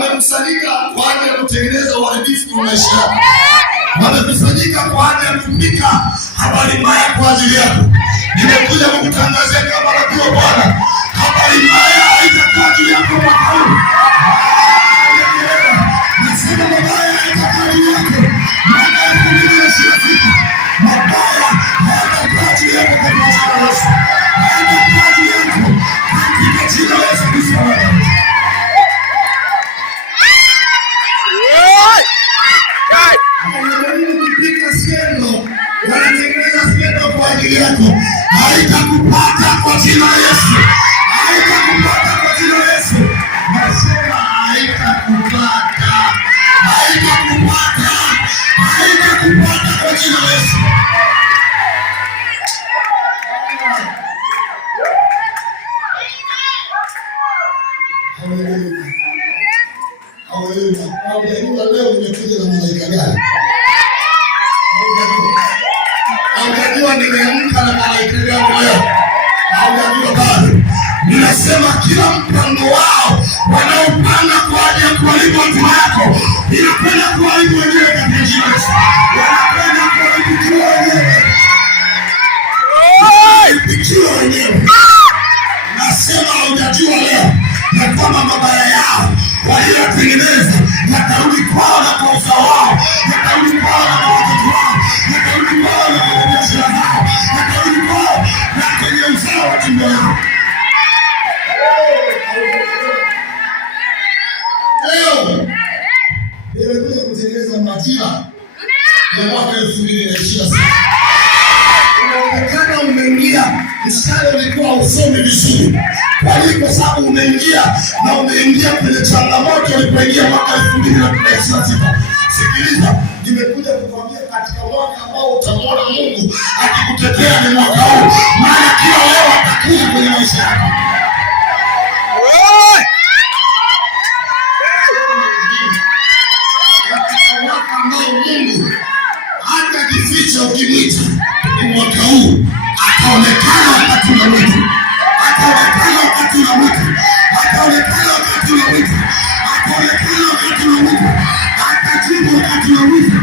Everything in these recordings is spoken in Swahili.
wamekusanyika kwa ajili ya kutengeneza uharibifu kwa maisha yako. Wamekusanyika kwa ajili ya kupika habari mbaya kwa ajili yako. Nimekuja kukutangazia kama nabii Bwana, habari mbaya haitakaa juu yako mwaka huu. Nasema mabaya haitakaa juu yako. Mwaka 2026 mabaya hayatakaa juu yako kwa jina la Yesu. Hayatakaa juu yako katika jina la Yesu Kristo. Haitakupata kwa jina la Yesu. Haitakupata kwa jina la Yesu. Nasema haitakupata. Haitakupata. Haitakupata kwa jina la Yesu. Haleluya. Haleluya. Haleluya. Leo nimekuja na malaika gani? Haujajua nimeamka na malaika yangu leo. Haujajua bado. Ninasema kila mpango wao wanaopanga kwa ajili ya kuharibu hatima yako inakwenda kuharibu wenyewe katika jina la Yesu. Wanakwenda kuharibu kiwa wenyewe. Kiwa wenyewe. Nasema haujajua leo na kwamba mabaya yao waliotengeneza yatarudi kwao na kwa uzao wao, yatarudi kwao na kwa watoto wao, yatarudi kwao na kwa biashara zao, yatarudi kwao na kwenye uzao wa tumbo yao. Leo nimekuja kutengeneza majira ya mwaka 2026. Unaonekana umeingia mstari ulikuwa usome vizuri. Kwa nini? Kwa sababu umeingia na umeingia kwenye changamoto ulipoingia mwaka 2026. Sikiliza, nimekuja kukwambia katika mwaka ambao utamwona Mungu akikutetea ni mwaka huu. Maana kila leo atakuja kwenye maisha yako. Katika mwaka ambao Mungu hata kificha ukimwita ni mwaka huu. Ataonekana wakati unamwita. Ataonekana wakati unamwita. Ataonekana wakati unamwita. Ataonekana wakati unamwita. Atajibu wakati unamwita.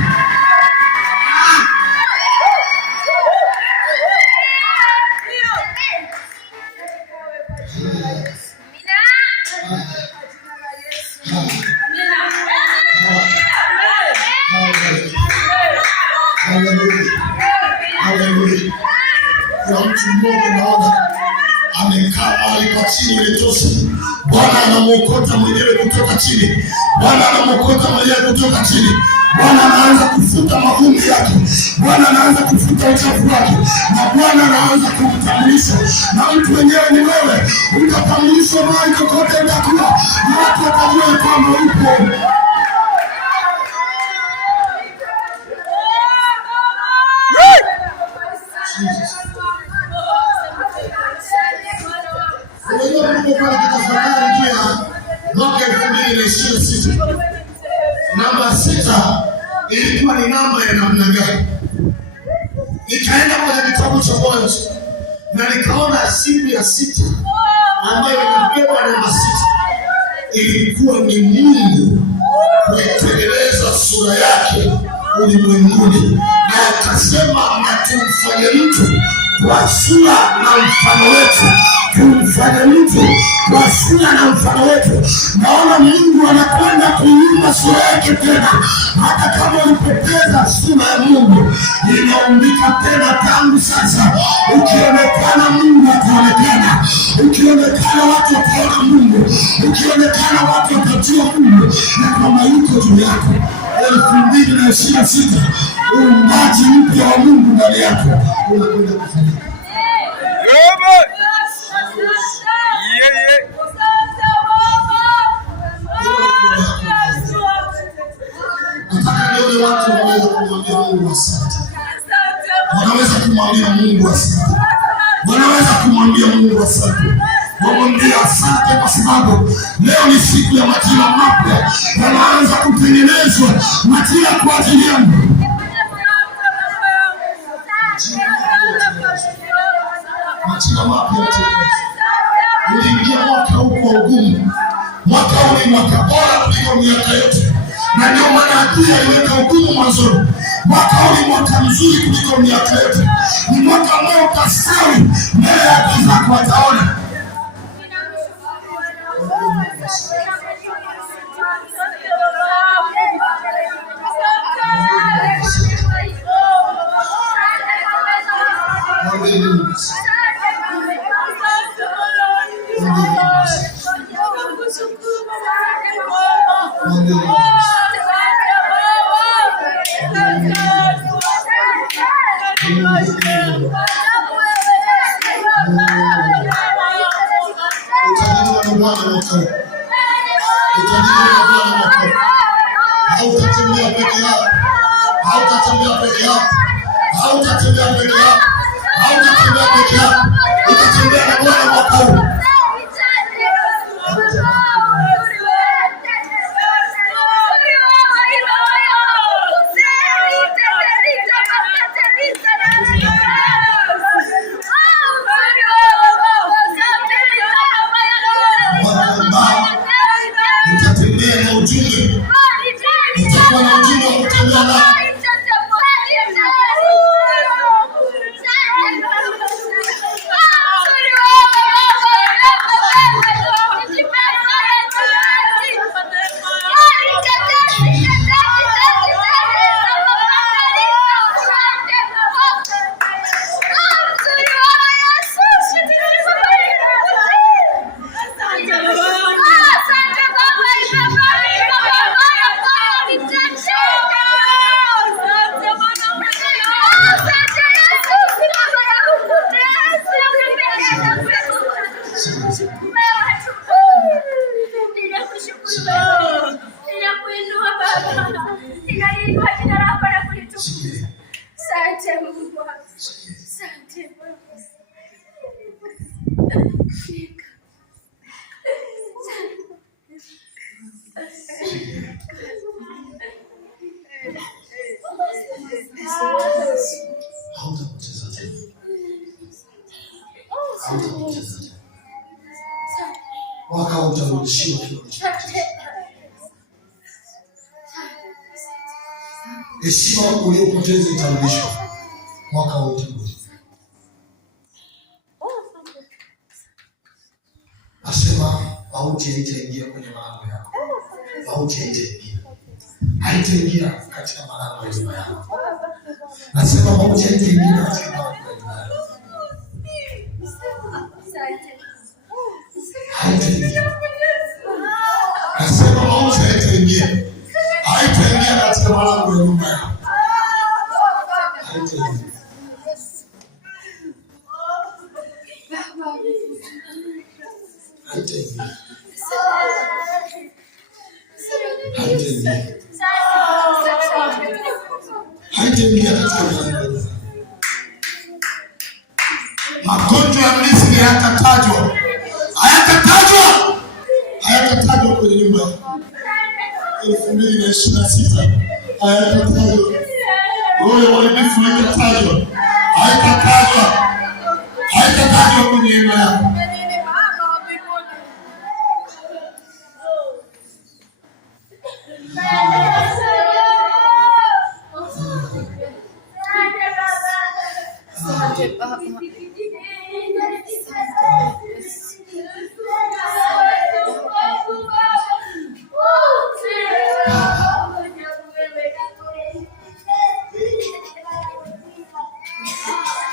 Haleluya. Kuna mtu mmoja naona amekaa mahali pa chini imetosha. Bwana anamuokota mwenyewe kutoka chini. Bwana anamuokota mwenyewe kutoka chini. Bwana anaanza kufuta mavumbi yake. Bwana anaanza kufuta uchafu wake. Na Bwana anaanza kumtambulisha. Na mtu mwenyewe ni wewe. Utatambulishwa mahali kokote utakuwa. Na watu watajua kwamba upo. Mwaka 2026 namba 6 ilikuwa ni namba ya namna gani? Nikaenda kwenye kitabu cha Mwanzo na nikaona siku ya 6 ambayo inabeba namba 6 ilikuwa ni Mungu kuitengeneza sura yake ulimwenguni, na akasema na tumfanye mtu kwa sura na mfano wetu. Tumfanye mtu kwa sura na mfano wetu. Naona Mungu anakwenda kuiumba sura yake tena. Hata kama ulipoteza sura ya Mungu, inaumbika tena tangu sasa. Ukionekana Mungu ataonekana. Ukionekana watu wataona Mungu. Ukionekana watu watajua Mungu na kwamba yuko juu yako. 2026 uumbaji mpya wa Mungu ndani yako unakwenda kufanyika. Watu wanaweza kumwambia Mungu asante. Wanaweza kumwambia Mungu asante. Wanaweza kumwambia Mungu asante. Wamwambie asante kwa sababu leo ni siku ya majira mapya. Yanaanza kutengenezwa majira kwa ajili yangu. Majira mapya. Uliingia mwaka huu kwa ugumu. Mwaka huu ni mwaka bora. kuliko miaka yote, na ndio maana adui aliweka hukumu mwanzoni. Mwaka huu ni mwaka mzuri kuliko miaka yote, ni mwaka ambao utastawi mbele ya adui zako wataona. Hautatembea peke yako, hautatembea peke yako, hautatembea peke yako, hautatembea peke yako, utatembea na Bwana mwaka huu. Utatembea na ujumbe, utakuwa na ujumbe wa kutembea nao. Mwaka utarudishiwa kila kitu. Heshima uliyopoteza itarudishwa. Mwaka utarudi. Asema mauti haitaingia kwenye malango yako. Mauti haitaingia. Haitaingia katika malango ya nyumba yako. Nasema mauti haitaingia katika malango ya nyumba yako. Haitaingia. Nasema mauti haitaingia. Haitaingia katika malango ya nyumba yako. Haitaingia. Haitaingia. Haitaingia. Haitaingia katika malango. Magonjwa ya Misri hayatatajwa. Hayatatajwa. Hayatatajwa kwenye nyumba yako. 2026 hayatatajwa. Roho ya uharibifu haitatajwa. Hayatatajwa. Hayatatajwa kwenye nyumba yako.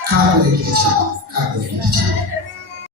Kaa kwenye kiti chako.